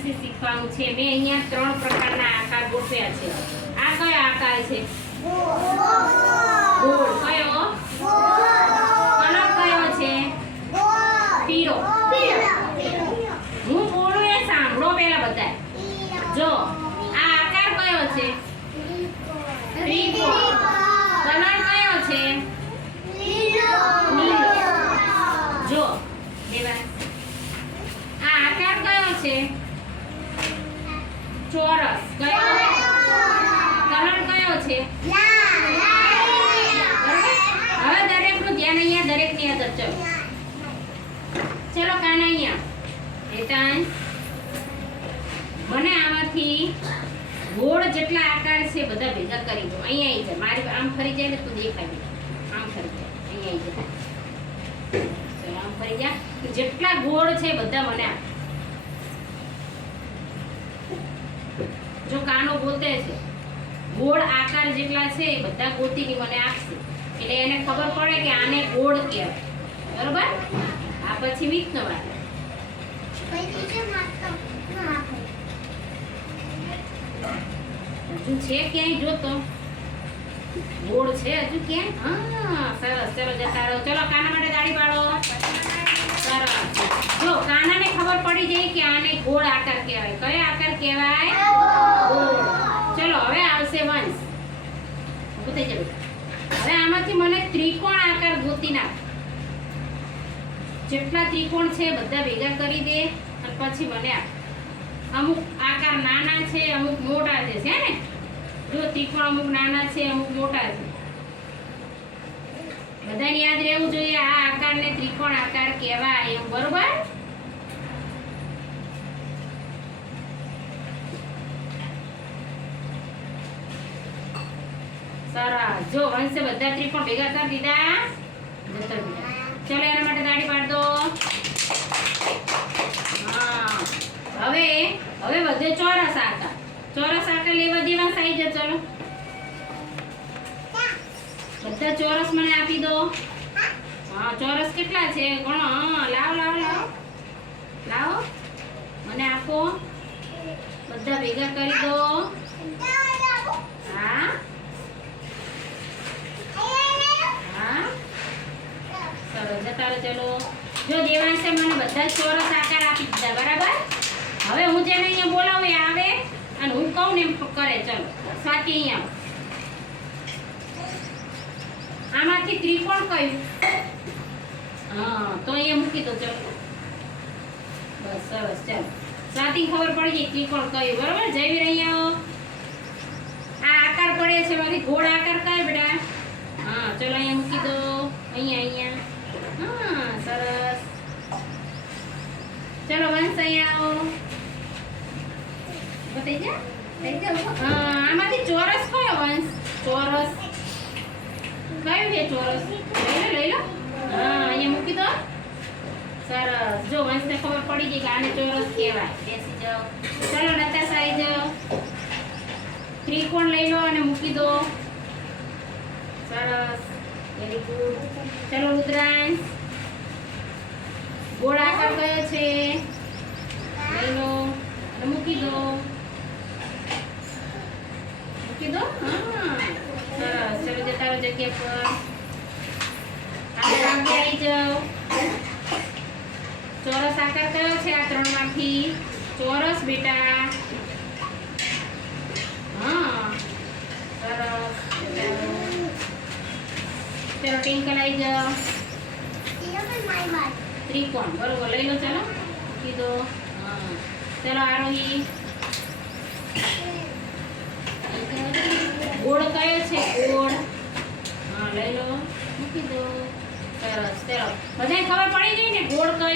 દેવાંશી શીખવાનું છે. મેં અહીંયા ત્રણ પ્રકારના આકાર ગોઠવ્યા છે. આ કયો આકાર છે? ગોળ. કયો? કલર કયો છે? પીળો. હું બોલું એ સાંભળો પેલા બધા જો, આ આકાર કયો છે? કલર કયો છે? જો દેવાંશ આ આકાર કયો છે? ચોરસ, કયો? કલર કયો છે? હવે દરેકનું ધ્યાન અહીંયા દરેકની અંદર ચલો. ચલો કાન અહીંયા. હેતાંશ મને આમાંથી ગોળ જેટલા આકાર છે બધા ભેગા કરી દો. અહીંયા આવી જાય. મારી આમ ફરી જાય ને તું દેખાય આમ ફરી જાય. અહીંયા આવી જાય. આમ ફરી જા. જેટલા ગોળ છે બધા મને આપ. જો ગોતે છે. ગોળ આકાર જેટલા છે એ બધા ગોતીને મને આપશે. એટલે એને ખબર પડે કે આને ગોળ કહેવાય. બરોબર? આ પછી વીકનો વાત હજુ છે ક્યાંય? જોતો ગોળ છે હજુ ક્યાંય? હા, સરસ. ચલો જતા રહો. ચલો, કાના માટે તાળી પાડો. સરસ. જો, કાનાને ખબર પડી કે આને ગોળ આકાર કહેવાય. કયો આકાર કહેવાય? ચલો, હવે આવશે વંશ. ઊભું થઈ હવે આમાંથી મને ત્રિકોણ આકાર ગોતી નાખ. જેટલા ત્રિકોણ છે બધા ભેગા કરી દે અને પછી મને આપ. અમુક આકાર નાના છે, અમુક મોટા છે. છે ને? જો ત્રિકોણ અમુક નાના છે, અમુક મોટા છે. બધાને યાદ રહેવું જોઈએ, આ આકારને ત્રિકોણ આકાર કહેવાય એમ. બરોબર? સરસ જો વંશે બધા ત્રિકોણ ભેગા કરી દીધા. જતો ચલો એના માટે દાઢી પાડ દો. હા. હવે હવે બધે ચોરસ આકાર ચોરસ આકાર લેવા દેવા સાઈ જ ચલો. બધા ચોરસ મને આપી દો. હા, ચોરસ કેટલા છે? ગણો લાવો લાવો લાવો. લાવો. મને આપો. બધા ભેગા કરી દો હા હા સરસ જતા ચલો. જો દેવાંશે મને બધા જ ચોરસ આકાર આપી દીધા, બરાબર? હવે હું જેને અહીંયા બોલાવું એ આવે અને હું કહું ને એમ કરે, ચલો. સ્વાતિ અહીંયા. આમાંથી ત્રિકોણ કયું? હા, તો અહીંયા મૂકી દો, ચલો. બસ, સરસ, ચાલો. સ્વાતિ, ખબર પડી ગઈ ત્રિકોણ કયું, બરાબર? જયવીર અહીંયા આ આકાર પડે છે, એમાંથી ગોળ આકાર કયો બેટા હા ચલો અહીંયા મૂકી દો અહીંયા અહીંયા હા સરસ વંશ અહીંયા આવો બતાઈ જા આમાંથી ચોરસ કયો વંશ ચોરસ કયું છે ચોરસ લઈ લો લઈ લો હા અહીંયા મૂકી દો સરસ જો વંશને ખબર પડી ગઈ કે આને ચોરસ કહેવાય બેસી જાઓ ચલો નતાશા આવી જાઓ ત્રિકોણ લઈ લો અને મૂકી દો સરસ વેરી ગુડ ચલો રુદ્રાંશ ગોળ કયો છે લઈ લો અને મૂકી દો. મૂકી દો? હા. સરસ. ચલો જતા રહો જગ્યા પર. આગળ આવી જાઓ. ચોરસ આકાર કયો છે આ ત્રણમાંથી? ચોરસ, બેટા. હા. સરસ. ચલો ટિંકલ આવી જાઓ. ત્રિકોણ. બરોબર. લઈ લો, ચાલો. હા ચલો આરોહી ગોળ કયો છે? ગોળ. હા, લઈ લો. મૂકી દો સરસ, ચલો. બધાને ખબર પડી ગઈ ને? ગોળ કયું